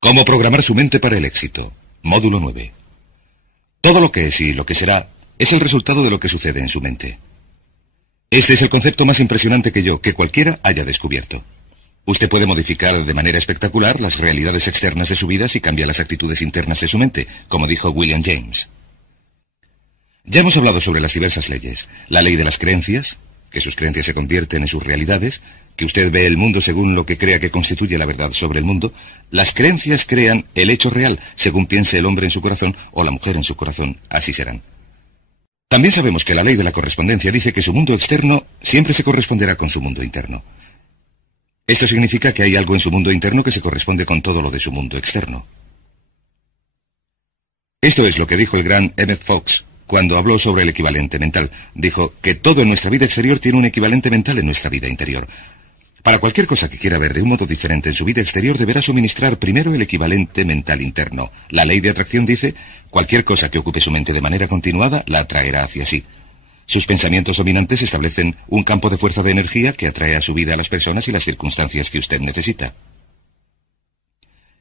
Cómo programar su mente para el éxito. Módulo 9. Todo lo que es y lo que será es el resultado de lo que sucede en su mente. Este es el concepto más impresionante que cualquiera haya descubierto. Usted puede modificar de manera espectacular las realidades externas de su vida si cambia las actitudes internas de su mente, como dijo William James. Ya hemos hablado sobre las diversas leyes. La ley de las creencias, que sus creencias se convierten en sus realidades, que usted ve el mundo según lo que crea que constituye la verdad sobre el mundo. Las creencias crean el hecho real, según piense el hombre en su corazón o la mujer en su corazón, así serán. También sabemos que la ley de la correspondencia dice que su mundo externo siempre se corresponderá con su mundo interno. Esto significa que hay algo en su mundo interno que se corresponde con todo lo de su mundo externo. Esto es lo que dijo el gran Emmett Fox cuando habló sobre el equivalente mental. Dijo que todo en nuestra vida exterior tiene un equivalente mental en nuestra vida interior. Para cualquier cosa que quiera ver de un modo diferente en su vida exterior, deberá suministrar primero el equivalente mental interno. La ley de atracción dice, cualquier cosa que ocupe su mente de manera continuada, la atraerá hacia sí. Sus pensamientos dominantes establecen un campo de fuerza de energía que atrae a su vida a las personas y las circunstancias que usted necesita.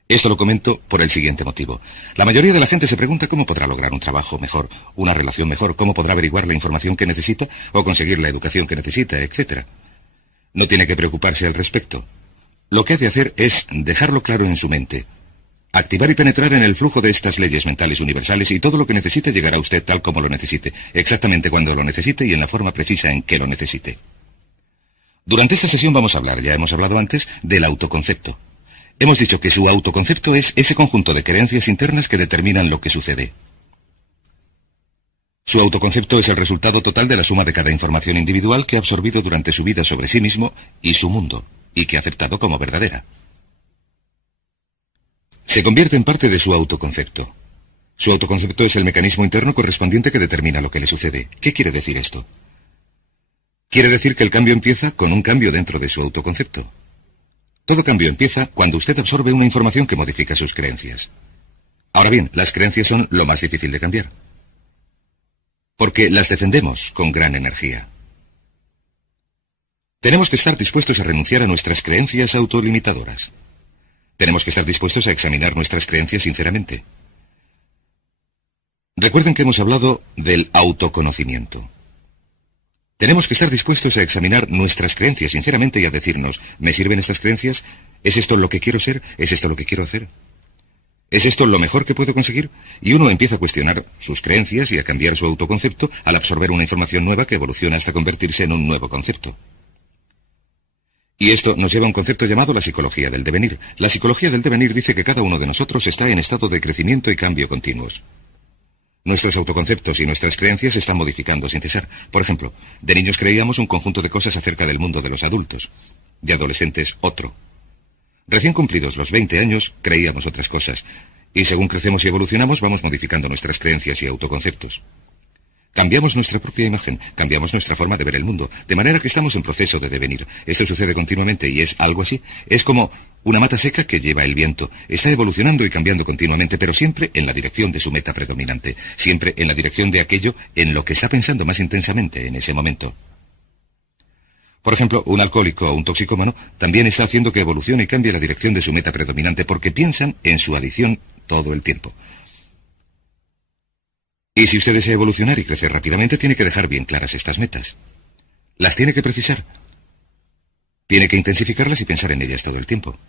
Esto lo comento por el siguiente motivo. La mayoría de la gente se pregunta cómo podrá lograr un trabajo mejor, una relación mejor, cómo podrá averiguar la información que necesita o conseguir la educación que necesita, etc. No tiene que preocuparse al respecto. Lo que ha de hacer es dejarlo claro en su mente. Activar y penetrar en el flujo de estas leyes mentales universales y todo lo que necesite llegará a usted tal como lo necesite, exactamente cuando lo necesite y en la forma precisa en que lo necesite. Durante esta sesión vamos a hablar, ya hemos hablado antes, del autoconcepto. Hemos dicho que su autoconcepto es ese conjunto de creencias internas que determinan lo que sucede. Su autoconcepto es el resultado total de la suma de cada información individual que ha absorbido durante su vida sobre sí mismo y su mundo, y que ha aceptado como verdadera. Se convierte en parte de su autoconcepto. Su autoconcepto es el mecanismo interno correspondiente que determina lo que le sucede. ¿Qué quiere decir esto? Quiere decir que el cambio empieza con un cambio dentro de su autoconcepto. Todo cambio empieza cuando usted absorbe una información que modifica sus creencias. Ahora bien, las creencias son lo más difícil de cambiar, porque las defendemos con gran energía. Tenemos que estar dispuestos a renunciar a nuestras creencias autolimitadoras. Tenemos que estar dispuestos a examinar nuestras creencias sinceramente. Recuerden que hemos hablado del autoconocimiento. Tenemos que estar dispuestos a examinar nuestras creencias sinceramente y a decirnos, ¿me sirven estas creencias? ¿Es esto lo que quiero ser? ¿Es esto lo que quiero hacer? ¿Es esto lo mejor que puedo conseguir? Y uno empieza a cuestionar sus creencias y a cambiar su autoconcepto al absorber una información nueva que evoluciona hasta convertirse en un nuevo concepto. Y esto nos lleva a un concepto llamado la psicología del devenir. La psicología del devenir dice que cada uno de nosotros está en estado de crecimiento y cambio continuos. Nuestros autoconceptos y nuestras creencias se están modificando sin cesar. Por ejemplo, de niños creíamos un conjunto de cosas acerca del mundo de los adultos, de adolescentes otro. Recién cumplidos los 20 años, creíamos otras cosas, y según crecemos y evolucionamos, vamos modificando nuestras creencias y autoconceptos. Cambiamos nuestra propia imagen, cambiamos nuestra forma de ver el mundo, de manera que estamos en proceso de devenir. Esto sucede continuamente y es algo así. Es como una mata seca que lleva el viento. Está evolucionando y cambiando continuamente, pero siempre en la dirección de su meta predominante, siempre en la dirección de aquello en lo que está pensando más intensamente en ese momento. Por ejemplo, un alcohólico o un toxicómano también está haciendo que evolucione y cambie la dirección de su meta predominante porque piensan en su adicción todo el tiempo. Y si usted desea evolucionar y crecer rápidamente, tiene que dejar bien claras estas metas. Las tiene que precisar. Tiene que intensificarlas y pensar en ellas todo el tiempo.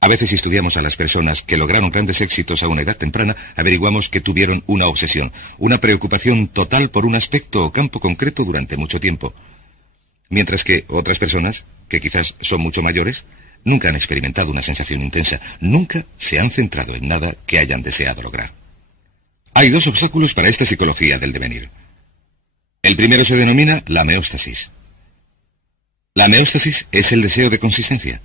A veces, si estudiamos a las personas que lograron grandes éxitos a una edad temprana, averiguamos que tuvieron una obsesión, una preocupación total por un aspecto o campo concreto durante mucho tiempo. Mientras que otras personas, que quizás son mucho mayores, nunca han experimentado una sensación intensa, nunca se han centrado en nada que hayan deseado lograr. Hay dos obstáculos para esta psicología del devenir. El primero se denomina la meóstasis. La meóstasis es el deseo de consistencia.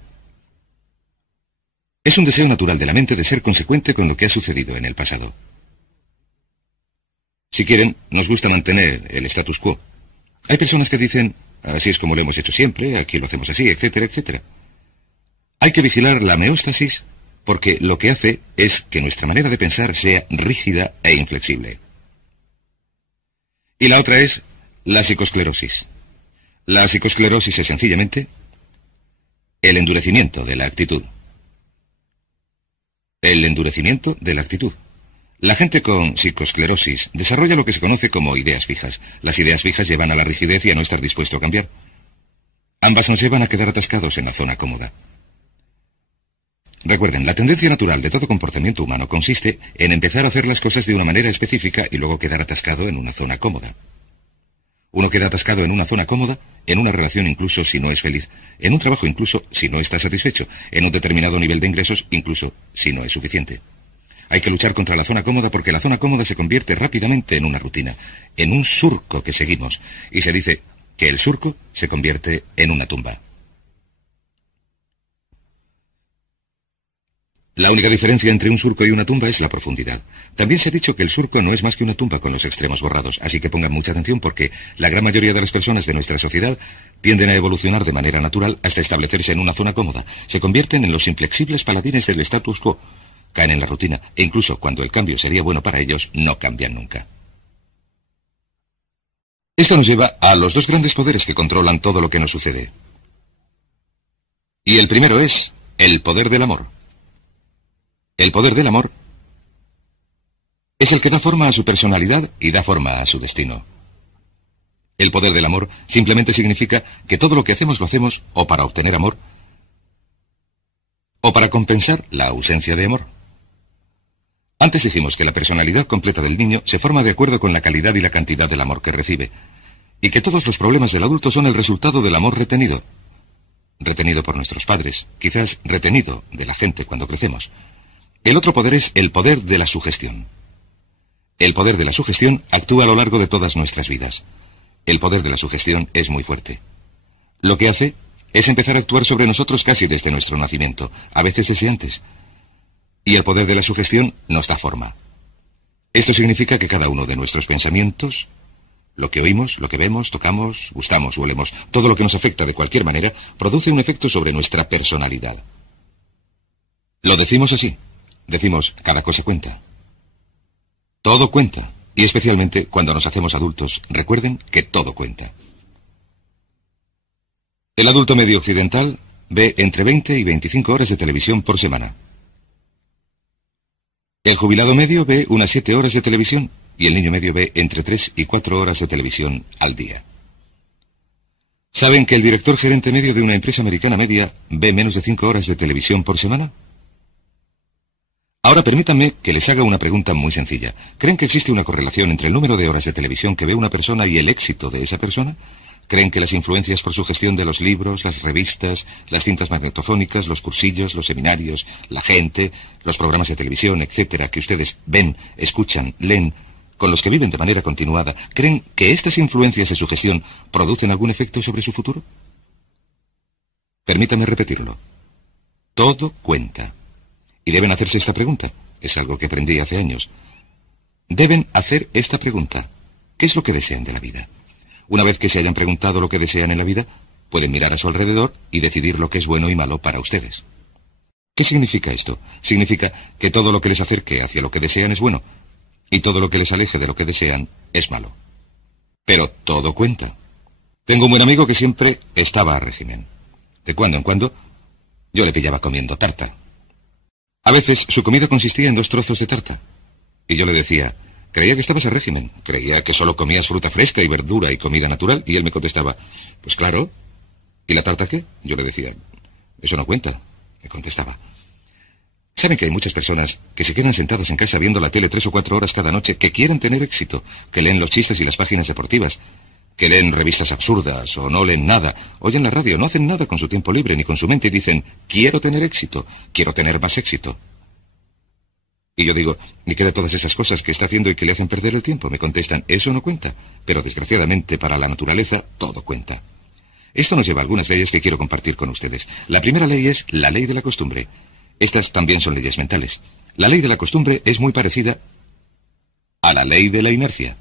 Es un deseo natural de la mente de ser consecuente con lo que ha sucedido en el pasado. Si quieren, nos gusta mantener el status quo. Hay personas que dicen, así es como lo hemos hecho siempre, aquí lo hacemos así, etcétera, etcétera. Hay que vigilar la meóstasis porque lo que hace es que nuestra manera de pensar sea rígida e inflexible. Y la otra es la psicosclerosis. La psicosclerosis es sencillamente el endurecimiento de la actitud. El endurecimiento de la actitud. La gente con psicoesclerosis desarrolla lo que se conoce como ideas fijas. Las ideas fijas llevan a la rigidez y a no estar dispuesto a cambiar. Ambas nos llevan a quedar atascados en la zona cómoda. Recuerden, la tendencia natural de todo comportamiento humano consiste en empezar a hacer las cosas de una manera específica y luego quedar atascado en una zona cómoda. Uno queda atascado en una zona cómoda, en una relación incluso si no es feliz, en un trabajo incluso si no está satisfecho, en un determinado nivel de ingresos incluso si no es suficiente. Hay que luchar contra la zona cómoda porque la zona cómoda se convierte rápidamente en una rutina, en un surco que seguimos, y se dice que el surco se convierte en una tumba. La única diferencia entre un surco y una tumba es la profundidad. También se ha dicho que el surco no es más que una tumba con los extremos borrados, así que pongan mucha atención porque la gran mayoría de las personas de nuestra sociedad tienden a evolucionar de manera natural hasta establecerse en una zona cómoda. Se convierten en los inflexibles paladines del status quo, caen en la rutina e incluso cuando el cambio sería bueno para ellos, no cambian nunca. Esto nos lleva a los dos grandes poderes que controlan todo lo que nos sucede. Y el primero es el poder del amor. El poder del amor es el que da forma a su personalidad y da forma a su destino. El poder del amor simplemente significa que todo lo que hacemos lo hacemos o para obtener amor o para compensar la ausencia de amor. Antes dijimos que la personalidad completa del niño se forma de acuerdo con la calidad y la cantidad del amor que recibe, y que todos los problemas del adulto son el resultado del amor retenido. Retenido por nuestros padres, quizás retenido de la gente cuando crecemos. El otro poder es el poder de la sugestión. El poder de la sugestión actúa a lo largo de todas nuestras vidas. El poder de la sugestión es muy fuerte. Lo que hace es empezar a actuar sobre nosotros casi desde nuestro nacimiento, a veces desde antes. Y el poder de la sugestión nos da forma. Esto significa que cada uno de nuestros pensamientos, lo que oímos, lo que vemos, tocamos, gustamos o olemos, todo lo que nos afecta de cualquier manera, produce un efecto sobre nuestra personalidad. Lo decimos así. Decimos, cada cosa cuenta. Todo cuenta, y especialmente cuando nos hacemos adultos, recuerden que todo cuenta. El adulto medio occidental ve entre 20 y 25 horas de televisión por semana. El jubilado medio ve unas 7 horas de televisión y el niño medio ve entre 3 y 4 horas de televisión al día. ¿Saben que el director gerente medio de una empresa americana media ve menos de 5 horas de televisión por semana? Ahora permítanme que les haga una pregunta muy sencilla. ¿Creen que existe una correlación entre el número de horas de televisión que ve una persona y el éxito de esa persona? ¿Creen que las influencias por sugestión de los libros, las revistas, las cintas magnetofónicas, los cursillos, los seminarios, la gente, los programas de televisión, etcétera, que ustedes ven, escuchan, leen, con los que viven de manera continuada, creen que estas influencias de sugestión producen algún efecto sobre su futuro? Permítame repetirlo. Todo cuenta. Y deben hacerse esta pregunta. Es algo que aprendí hace años. Deben hacer esta pregunta. ¿Qué es lo que desean de la vida? Una vez que se hayan preguntado lo que desean en la vida, pueden mirar a su alrededor y decidir lo que es bueno y malo para ustedes. ¿Qué significa esto? Significa que todo lo que les acerque hacia lo que desean es bueno, y todo lo que les aleje de lo que desean es malo. Pero todo cuenta. Tengo un buen amigo que siempre estaba a régimen. De cuando en cuando, yo le pillaba comiendo tarta. A veces su comida consistía en 2 trozos de tarta. Y yo le decía, creía que estabas a régimen, creía que solo comías fruta fresca y verdura y comida natural. Y él me contestaba, pues claro. ¿Y la tarta qué? Yo le decía, eso no cuenta, me contestaba. ¿Saben que hay muchas personas que se quedan sentadas en casa viendo la tele 3 o 4 horas cada noche, que quieren tener éxito, que leen los chistes y las páginas deportivas, que leen revistas absurdas o no leen nada, oyen la radio, no hacen nada con su tiempo libre ni con su mente y dicen, quiero tener éxito, quiero tener más éxito? Y yo digo, ¿y qué de todas esas cosas que está haciendo y que le hacen perder el tiempo? Me contestan, eso no cuenta, pero desgraciadamente para la naturaleza todo cuenta. Esto nos lleva a algunas leyes que quiero compartir con ustedes. La primera ley es la ley de la costumbre. Estas también son leyes mentales. La ley de la costumbre es muy parecida a la ley de la inercia.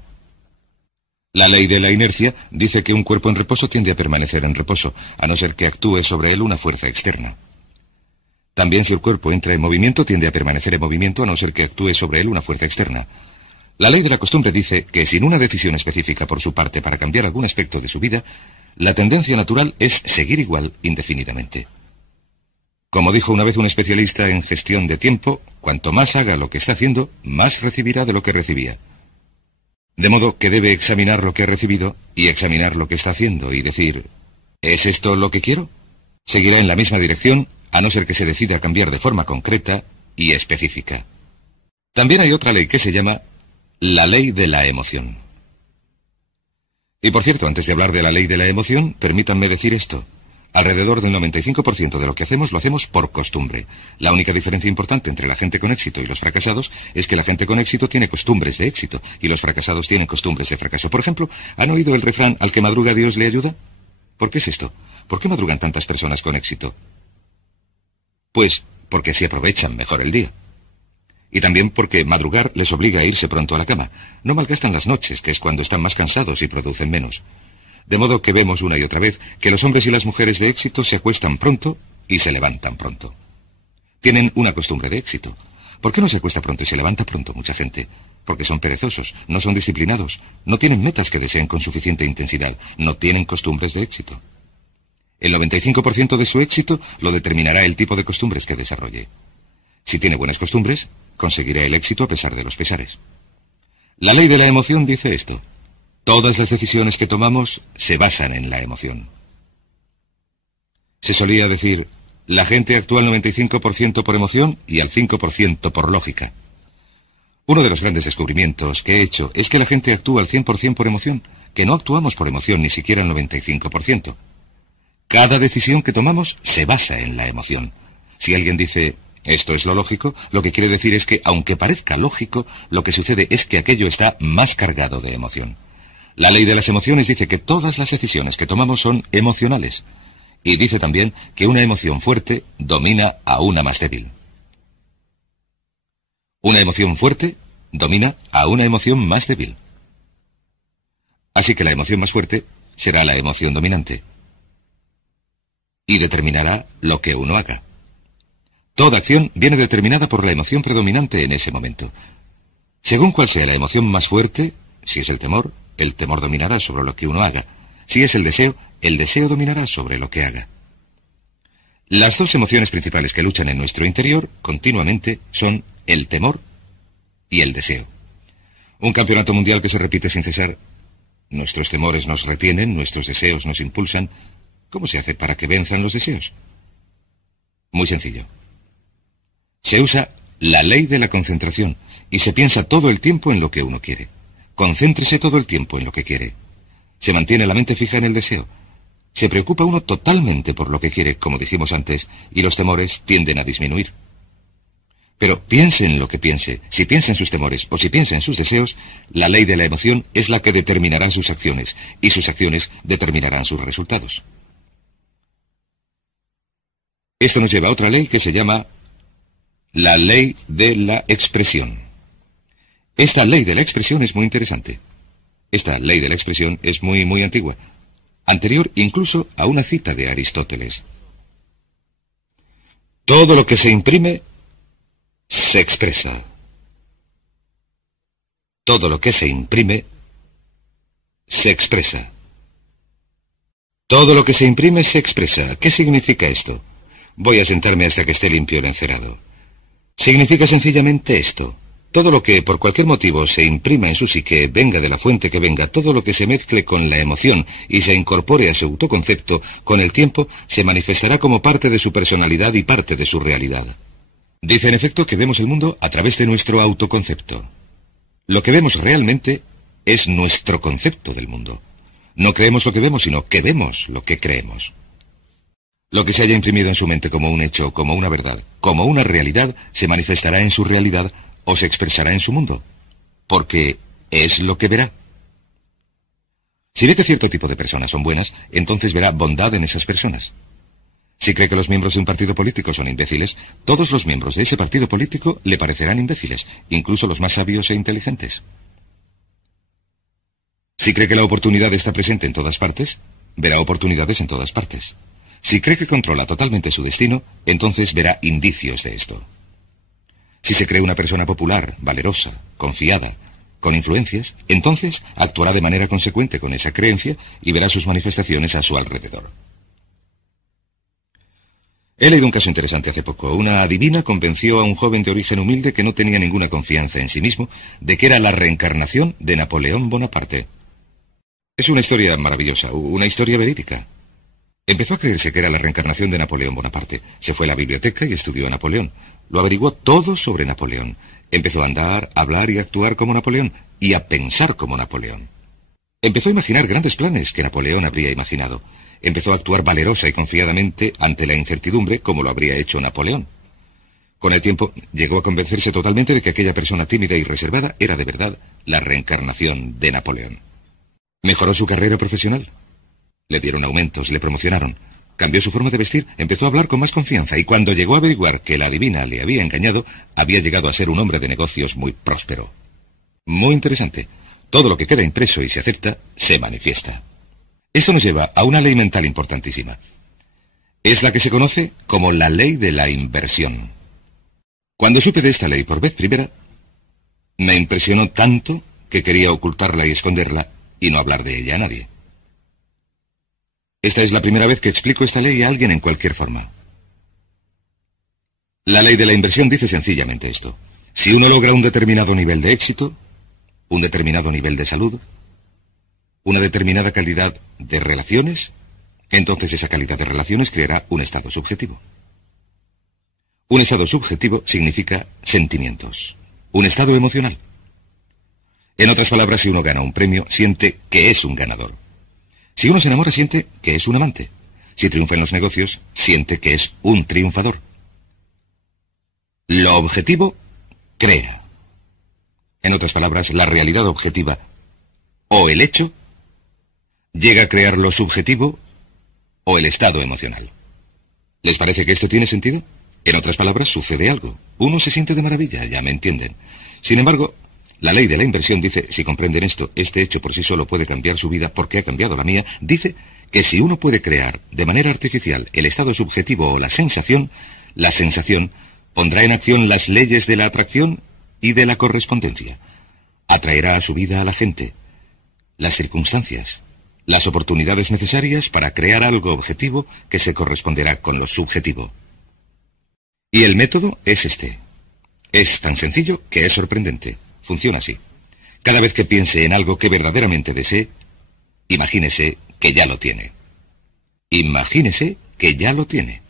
La ley de la inercia dice que un cuerpo en reposo tiende a permanecer en reposo, a no ser que actúe sobre él una fuerza externa. También si el cuerpo entra en movimiento, tiende a permanecer en movimiento, a no ser que actúe sobre él una fuerza externa. La ley de la costumbre dice que sin una decisión específica por su parte para cambiar algún aspecto de su vida, la tendencia natural es seguir igual indefinidamente. Como dijo una vez un especialista en gestión de tiempo, cuanto más haga lo que está haciendo, más recibirá de lo que recibía. De modo que debe examinar lo que ha recibido y examinar lo que está haciendo y decir, ¿es esto lo que quiero? Seguirá en la misma dirección, a no ser que se decida a cambiar de forma concreta y específica. También hay otra ley que se llama la ley de la emoción. Y por cierto, antes de hablar de la ley de la emoción, permítanme decir esto. Alrededor del 95% de lo que hacemos lo hacemos por costumbre. La única diferencia importante entre la gente con éxito y los fracasados es que la gente con éxito tiene costumbres de éxito y los fracasados tienen costumbres de fracaso. Por ejemplo, ¿han oído el refrán al que madruga Dios le ayuda? ¿Por qué es esto? ¿Por qué madrugan tantas personas con éxito? Pues porque se aprovechan mejor el día. Y también porque madrugar les obliga a irse pronto a la cama. No malgastan las noches, que es cuando están más cansados y producen menos. De modo que vemos una y otra vez que los hombres y las mujeres de éxito se acuestan pronto y se levantan pronto. Tienen una costumbre de éxito. ¿Por qué no se acuesta pronto y se levanta pronto mucha gente? Porque son perezosos, no son disciplinados, no tienen metas que deseen con suficiente intensidad, no tienen costumbres de éxito. El 95% de su éxito lo determinará el tipo de costumbres que desarrolle. Si tiene buenas costumbres, conseguirá el éxito a pesar de los pesares. La ley de la emoción dice esto. Todas las decisiones que tomamos se basan en la emoción. Se solía decir, la gente actúa al 95% por emoción y al 5% por lógica. Uno de los grandes descubrimientos que he hecho es que la gente actúa al 100% por emoción, que no actuamos por emoción ni siquiera al 95%. Cada decisión que tomamos se basa en la emoción. Si alguien dice, esto es lo lógico, lo que quiere decir es que, aunque parezca lógico, lo que sucede es que aquello está más cargado de emoción. La ley de las emociones dice que todas las decisiones que tomamos son emocionales. Y dice también que una emoción fuerte domina a una más débil. Una emoción fuerte domina a una emoción más débil. Así que la emoción más fuerte será la emoción dominante. Y determinará lo que uno haga. Toda acción viene determinada por la emoción predominante en ese momento. Según cuál sea la emoción más fuerte, si es el temor dominará sobre lo que uno haga. Si es el deseo dominará sobre lo que haga. Las dos emociones principales que luchan en nuestro interior continuamente son el temor y el deseo. Un campeonato mundial que se repite sin cesar. Nuestros temores nos retienen, nuestros deseos nos impulsan. ¿Cómo se hace para que venzan los deseos? Muy sencillo. Se usa la ley de la concentración y se piensa todo el tiempo en lo que uno quiere. Concéntrese todo el tiempo en lo que quiere. Se mantiene la mente fija en el deseo. Se preocupa uno totalmente por lo que quiere, como dijimos antes, y los temores tienden a disminuir. Pero piense en lo que piense, si piensa en sus temores o si piensa en sus deseos, la ley de la emoción es la que determinará sus acciones, y sus acciones determinarán sus resultados. Esto nos lleva a otra ley que se llama la ley de la expresión. Esta ley de la expresión es muy interesante. Esta ley de la expresión es muy antigua, anterior incluso a una cita de Aristóteles. Todo lo que se imprime se expresa. Todo lo que se imprime se expresa. Todo lo que se imprime se expresa. ¿Qué significa esto? Voy a sentarme hasta que esté limpio el encerado. Significa sencillamente esto. Todo lo que, por cualquier motivo, se imprima en su psique, venga de la fuente que venga, todo lo que se mezcle con la emoción y se incorpore a su autoconcepto, con el tiempo se manifestará como parte de su personalidad y parte de su realidad. Dice en efecto que vemos el mundo a través de nuestro autoconcepto. Lo que vemos realmente es nuestro concepto del mundo. No creemos lo que vemos, sino que vemos lo que creemos. Lo que se haya imprimido en su mente como un hecho, como una verdad, como una realidad, se manifestará en su realidad o se expresará en su mundo, porque es lo que verá. Si ve que cierto tipo de personas son buenas, entonces verá bondad en esas personas. Si cree que los miembros de un partido político son imbéciles, todos los miembros de ese partido político le parecerán imbéciles, incluso los más sabios e inteligentes. Si cree que la oportunidad está presente en todas partes, verá oportunidades en todas partes. Si cree que controla totalmente su destino, entonces verá indicios de esto. Si se cree una persona popular, valerosa, confiada, con influencias, entonces actuará de manera consecuente con esa creencia y verá sus manifestaciones a su alrededor. He leído un caso interesante hace poco. Una adivina convenció a un joven de origen humilde que no tenía ninguna confianza en sí mismo de que era la reencarnación de Napoleón Bonaparte. Es una historia maravillosa, una historia verídica. Empezó a creerse que era la reencarnación de Napoleón Bonaparte. Se fue a la biblioteca y estudió a Napoleón. Lo averiguó todo sobre Napoleón. Empezó a andar, a hablar y a actuar como Napoleón, y a pensar como Napoleón. Empezó a imaginar grandes planes que Napoleón habría imaginado. Empezó a actuar valerosa y confiadamente ante la incertidumbre como lo habría hecho Napoleón. Con el tiempo llegó a convencerse totalmente de que aquella persona tímida y reservada era de verdad la reencarnación de Napoleón. Mejoró su carrera profesional. Le dieron aumentos, le promocionaron. Cambió su forma de vestir, empezó a hablar con más confianza y cuando llegó a averiguar que la adivina le había engañado, había llegado a ser un hombre de negocios muy próspero. Muy interesante. Todo lo que queda impreso y se acepta, se manifiesta. Esto nos lleva a una ley mental importantísima. Es la que se conoce como la ley de la inversión. Cuando supe de esta ley por vez primera, me impresionó tanto que quería ocultarla y esconderla y no hablar de ella a nadie. Esta es la primera vez que explico esta ley a alguien en cualquier forma. La ley de la inversión dice sencillamente esto. Si uno logra un determinado nivel de éxito, un determinado nivel de salud, una determinada calidad de relaciones, entonces esa calidad de relaciones creará un estado subjetivo. Un estado subjetivo significa sentimientos, un estado emocional. En otras palabras, si uno gana un premio, siente que es un ganador. Si uno se enamora, siente que es un amante. Si triunfa en los negocios, siente que es un triunfador. Lo objetivo crea. En otras palabras, la realidad objetiva o el hecho llega a crear lo subjetivo o el estado emocional. ¿Les parece que esto tiene sentido? En otras palabras, sucede algo. Uno se siente de maravilla, ya me entienden. Sin embargo, la ley de la inversión dice, si comprenden esto, este hecho por sí solo puede cambiar su vida porque ha cambiado la mía, dice que si uno puede crear de manera artificial el estado subjetivo o la sensación pondrá en acción las leyes de la atracción y de la correspondencia. Atraerá a su vida a la gente, las circunstancias, las oportunidades necesarias para crear algo objetivo que se corresponderá con lo subjetivo. Y el método es este. Es tan sencillo que es sorprendente. Funciona así. Cada vez que piense en algo que verdaderamente desee, imagínese que ya lo tiene. Imagínese que ya lo tiene.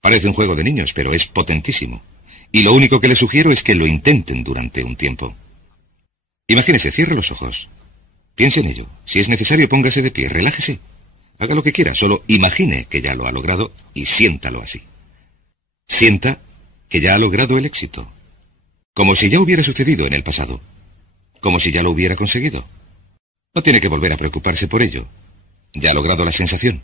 Parece un juego de niños, pero es potentísimo. Y lo único que les sugiero es que lo intenten durante un tiempo. Imagínese, cierre los ojos. Piense en ello. Si es necesario, póngase de pie, relájese. Haga lo que quiera, solo imagine que ya lo ha logrado y siéntalo así. Sienta que ya ha logrado el éxito. Como si ya hubiera sucedido en el pasado. Como si ya lo hubiera conseguido. No tiene que volver a preocuparse por ello. Ya ha logrado la sensación.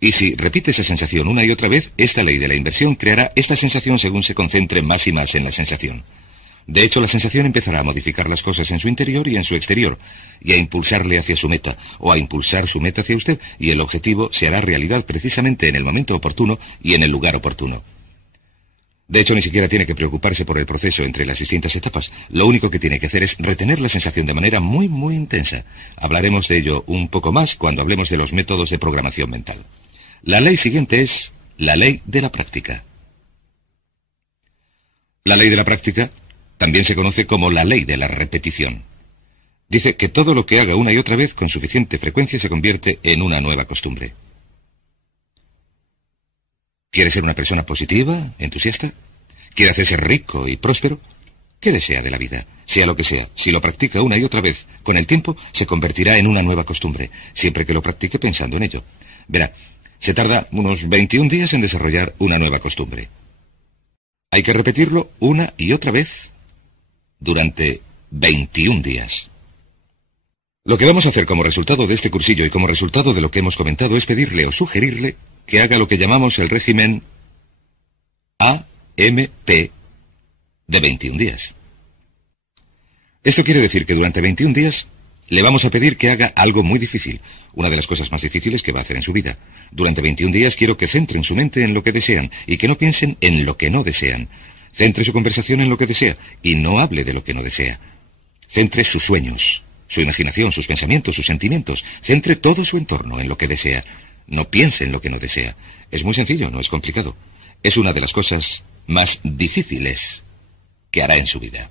Y si repite esa sensación una y otra vez, esta ley de la inversión creará esta sensación según se concentre más y más en la sensación. De hecho, la sensación empezará a modificar las cosas en su interior y en su exterior, y a impulsarle hacia su meta, o a impulsar su meta hacia usted, y el objetivo se hará realidad precisamente en el momento oportuno y en el lugar oportuno. De hecho, ni siquiera tiene que preocuparse por el proceso entre las distintas etapas. Lo único que tiene que hacer es retener la sensación de manera muy, muy intensa. Hablaremos de ello un poco más cuando hablemos de los métodos de programación mental. La ley siguiente es la ley de la práctica. La ley de la práctica también se conoce como la ley de la repetición. Dice que todo lo que haga una y otra vez con suficiente frecuencia se convierte en una nueva costumbre. ¿Quiere ser una persona positiva, entusiasta? ¿Quiere hacerse rico y próspero? ¿Qué desea de la vida? Sea lo que sea, si lo practica una y otra vez, con el tiempo se convertirá en una nueva costumbre, siempre que lo practique pensando en ello. Verá, se tarda unos 21 días en desarrollar una nueva costumbre. Hay que repetirlo una y otra vez durante 21 días. Lo que vamos a hacer como resultado de este cursillo y como resultado de lo que hemos comentado es pedirle o sugerirle que haga lo que llamamos el régimen AMP de 21 días. Esto quiere decir que durante 21 días le vamos a pedir que haga algo muy difícil, una de las cosas más difíciles que va a hacer en su vida. Durante 21 días quiero que centren su mente en lo que desean y que no piensen en lo que no desean. Centre su conversación en lo que desea y no hable de lo que no desea. Centre sus sueños, su imaginación, sus pensamientos, sus sentimientos. Centre todo su entorno en lo que desea. No piense en lo que no desea. Es muy sencillo, no es complicado. Es una de las cosas más difíciles que hará en su vida.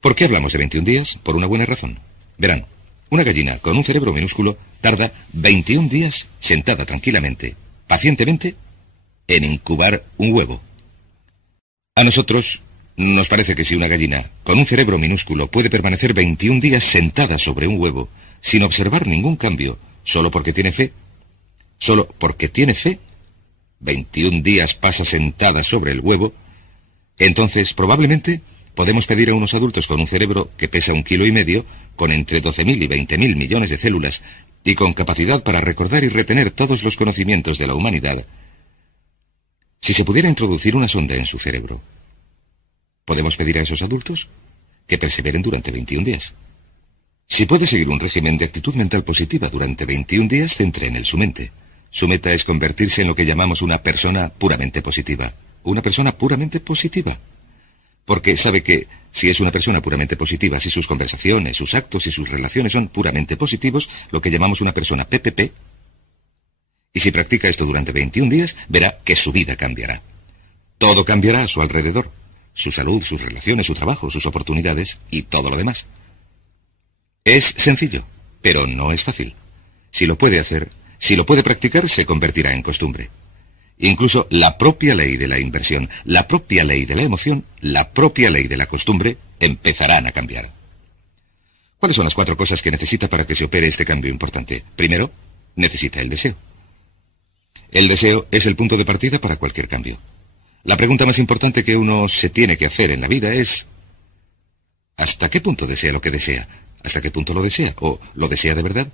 ¿Por qué hablamos de 21 días? Por una buena razón. Verán, una gallina con un cerebro minúsculo tarda 21 días sentada tranquilamente, pacientemente, en incubar un huevo. A nosotros nos parece que si una gallina con un cerebro minúsculo puede permanecer 21 días sentada sobre un huevo sin observar ningún cambio, solo porque tiene fe, 21 días pasa sentada sobre el huevo, entonces probablemente podemos pedir a unos adultos con un cerebro que pesa 1,5 kilos, con entre 12.000 y 20.000 millones de células y con capacidad para recordar y retener todos los conocimientos de la humanidad, si se pudiera introducir una sonda en su cerebro, podemos pedir a esos adultos que perseveren durante 21 días. Si puede seguir un régimen de actitud mental positiva durante 21 días, centre en él su mente. Su meta es convertirse en lo que llamamos una persona puramente positiva. Una persona puramente positiva. Porque sabe que si es una persona puramente positiva, si sus conversaciones, sus actos y sus relaciones son puramente positivos, lo que llamamos una persona PPP, y si practica esto durante 21 días, verá que su vida cambiará. Todo cambiará a su alrededor. Su salud, sus relaciones, su trabajo, sus oportunidades y todo lo demás. Es sencillo, pero no es fácil. Si lo puede hacer, si lo puede practicar, se convertirá en costumbre. Incluso la propia ley de la inversión, la propia ley de la emoción, la propia ley de la costumbre empezarán a cambiar. ¿Cuáles son las 4 cosas que necesita para que se opere este cambio importante? Primero, necesita el deseo. El deseo es el punto de partida para cualquier cambio. La pregunta más importante que uno se tiene que hacer en la vida es: ¿hasta qué punto desea lo que desea? ¿Hasta qué punto lo desea? ¿O lo desea de verdad?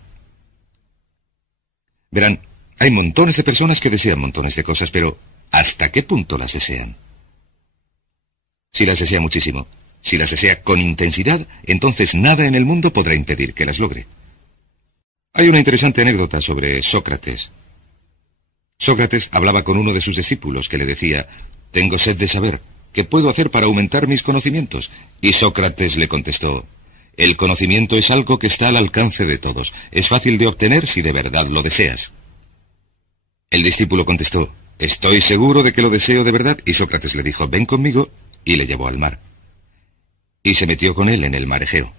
Verán, hay montones de personas que desean montones de cosas, pero ¿hasta qué punto las desean? Si las desea muchísimo, si las desea con intensidad, entonces nada en el mundo podrá impedir que las logre. Hay una interesante anécdota sobre Sócrates. Sócrates hablaba con uno de sus discípulos que le decía: «Tengo sed de saber, ¿qué puedo hacer para aumentar mis conocimientos?» Y Sócrates le contestó: «El conocimiento es algo que está al alcance de todos. Es fácil de obtener si de verdad lo deseas». El discípulo contestó: «Estoy seguro de que lo deseo de verdad». Y Sócrates le dijo: «Ven conmigo», y le llevó al mar. Y se metió con él en el mar Egeo.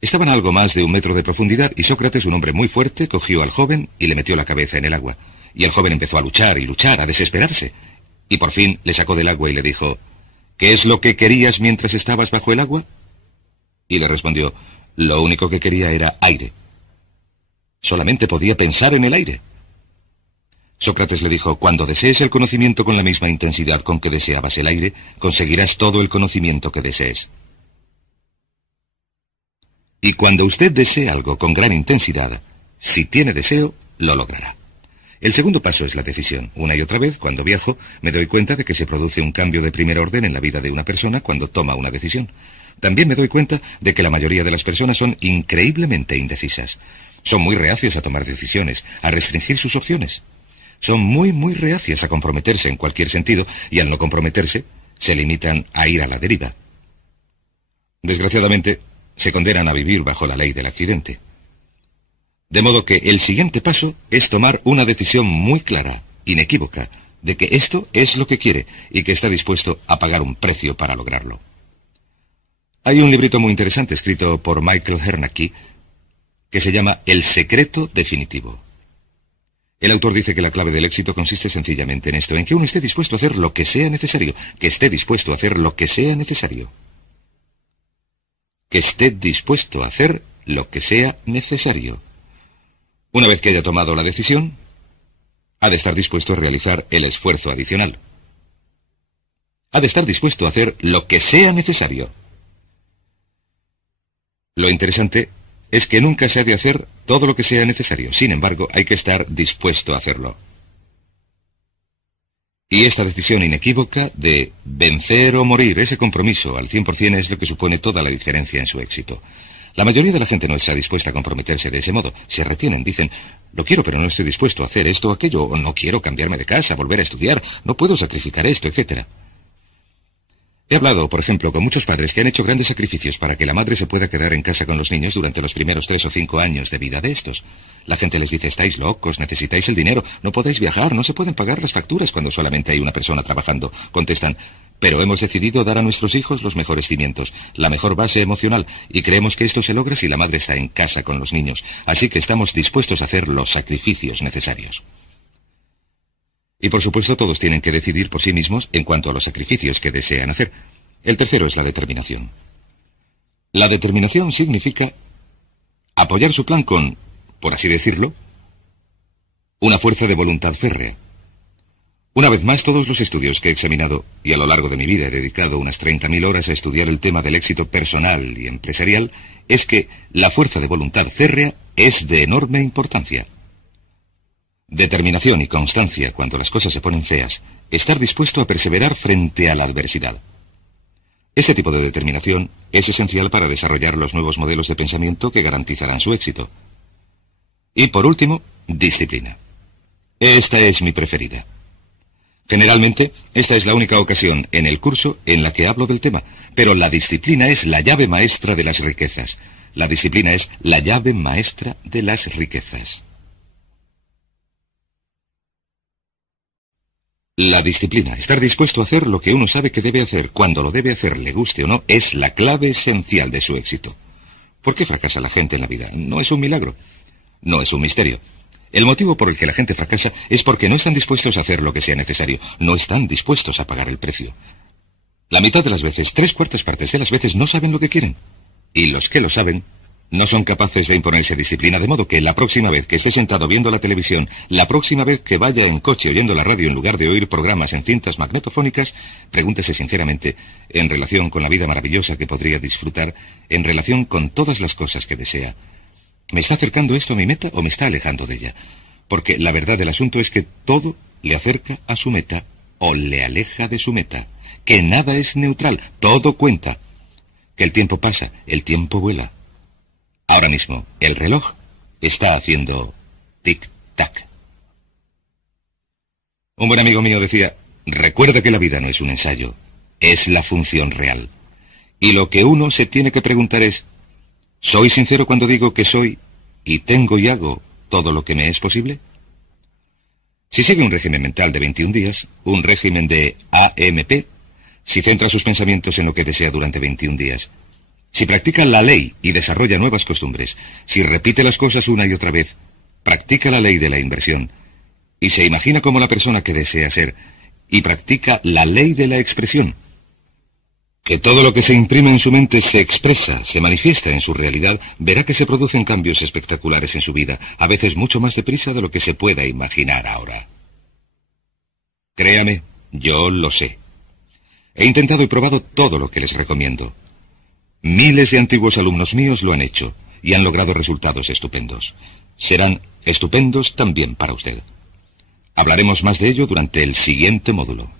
Estaban a algo más de 1 metro de profundidad, y Sócrates, un hombre muy fuerte, cogió al joven y le metió la cabeza en el agua. Y el joven empezó a luchar y luchar, a desesperarse. Y por fin le sacó del agua y le dijo: «¿Qué es lo que querías mientras estabas bajo el agua?» Y le respondió: «Lo único que quería era aire. Solamente podía pensar en el aire». Sócrates le dijo: «Cuando desees el conocimiento con la misma intensidad con que deseabas el aire, conseguirás todo el conocimiento que desees. Y cuando usted desee algo con gran intensidad, si tiene deseo, lo logrará». El segundo paso es la decisión. Una y otra vez, cuando viajo, me doy cuenta de que se produce un cambio de primer orden en la vida de una persona cuando toma una decisión. También me doy cuenta de que la mayoría de las personas son increíblemente indecisas. Son muy reacias a tomar decisiones, a restringir sus opciones. Son muy, muy reacias a comprometerse en cualquier sentido, y al no comprometerse, se limitan a ir a la deriva. Desgraciadamente, se condenan a vivir bajo la ley del accidente. De modo que el siguiente paso es tomar una decisión muy clara, inequívoca, de que esto es lo que quiere y que está dispuesto a pagar un precio para lograrlo. Hay un librito muy interesante escrito por Michael Hernacki que se llama El secreto definitivo. El autor dice que la clave del éxito consiste sencillamente en esto, en que uno esté dispuesto a hacer lo que sea necesario, que esté dispuesto a hacer lo que sea necesario. Que esté dispuesto a hacer lo que sea necesario. Una vez que haya tomado la decisión, ha de estar dispuesto a realizar el esfuerzo adicional. Ha de estar dispuesto a hacer lo que sea necesario. Lo interesante es que nunca se ha de hacer todo lo que sea necesario. Sin embargo, hay que estar dispuesto a hacerlo. Y esta decisión inequívoca de vencer o morir, ese compromiso al 100% es lo que supone toda la diferencia en su éxito. La mayoría de la gente no está dispuesta a comprometerse de ese modo. Se retienen, dicen: «Lo quiero, pero no estoy dispuesto a hacer esto o aquello», o «no quiero cambiarme de casa, volver a estudiar, no puedo sacrificar esto», etc. He hablado, por ejemplo, con muchos padres que han hecho grandes sacrificios para que la madre se pueda quedar en casa con los niños durante los primeros 3 o 5 años de vida de estos. La gente les dice, estáis locos, necesitáis el dinero, no podéis viajar, no se pueden pagar las facturas cuando solamente hay una persona trabajando. Contestan, pero hemos decidido dar a nuestros hijos los mejores cimientos, la mejor base emocional, y creemos que esto se logra si la madre está en casa con los niños, así que estamos dispuestos a hacer los sacrificios necesarios. Y por supuesto todos tienen que decidir por sí mismos en cuanto a los sacrificios que desean hacer. El tercero es la determinación. La determinación significa apoyar su plan con, por así decirlo, una fuerza de voluntad férrea. Una vez más, todos los estudios que he examinado, y a lo largo de mi vida he dedicado unas 30.000 horas a estudiar el tema del éxito personal y empresarial, es que la fuerza de voluntad férrea es de enorme importancia. Determinación y constancia cuando las cosas se ponen feas, estar dispuesto a perseverar frente a la adversidad. Ese tipo de determinación es esencial para desarrollar los nuevos modelos de pensamiento que garantizarán su éxito. Y por último, disciplina. Esta es mi preferida. Generalmente, esta es la única ocasión en el curso en la que hablo del tema, pero la disciplina es la llave maestra de las riquezas. La disciplina es la llave maestra de las riquezas. La disciplina, estar dispuesto a hacer lo que uno sabe que debe hacer, cuando lo debe hacer, le guste o no, es la clave esencial de su éxito. ¿Por qué fracasa la gente en la vida? No es un milagro, no es un misterio. El motivo por el que la gente fracasa es porque no están dispuestos a hacer lo que sea necesario, no están dispuestos a pagar el precio. La mitad de las veces, 3/4 partes de las veces, no saben lo que quieren. Y los que lo saben, no son capaces de imponerse disciplina, de modo que la próxima vez que esté sentado viendo la televisión, la próxima vez que vaya en coche oyendo la radio en lugar de oír programas en cintas magnetofónicas, pregúntese sinceramente, en relación con la vida maravillosa que podría disfrutar, en relación con todas las cosas que desea, ¿me está acercando esto a mi meta o me está alejando de ella? Porque la verdad del asunto es que todo le acerca a su meta o le aleja de su meta, que nada es neutral, todo cuenta, que el tiempo pasa, el tiempo vuela. Ahora mismo, el reloj está haciendo tic-tac. Un buen amigo mío decía, recuerda que la vida no es un ensayo, es la función real. Y lo que uno se tiene que preguntar es, ¿soy sincero cuando digo que soy y tengo y hago todo lo que me es posible? Si sigue un régimen mental de 21 días, un régimen de AMP, si centra sus pensamientos en lo que desea durante 21 días, si practica la ley y desarrolla nuevas costumbres, si repite las cosas una y otra vez, practica la ley de la inversión, y se imagina como la persona que desea ser, y practica la ley de la expresión, que todo lo que se imprime en su mente se expresa, se manifiesta en su realidad, verá que se producen cambios espectaculares en su vida, a veces mucho más deprisa de lo que se pueda imaginar ahora. Créame, yo lo sé. He intentado y probado todo lo que les recomiendo. Miles de antiguos alumnos míos lo han hecho y han logrado resultados estupendos. Serán estupendos también para usted. Hablaremos más de ello durante el siguiente módulo.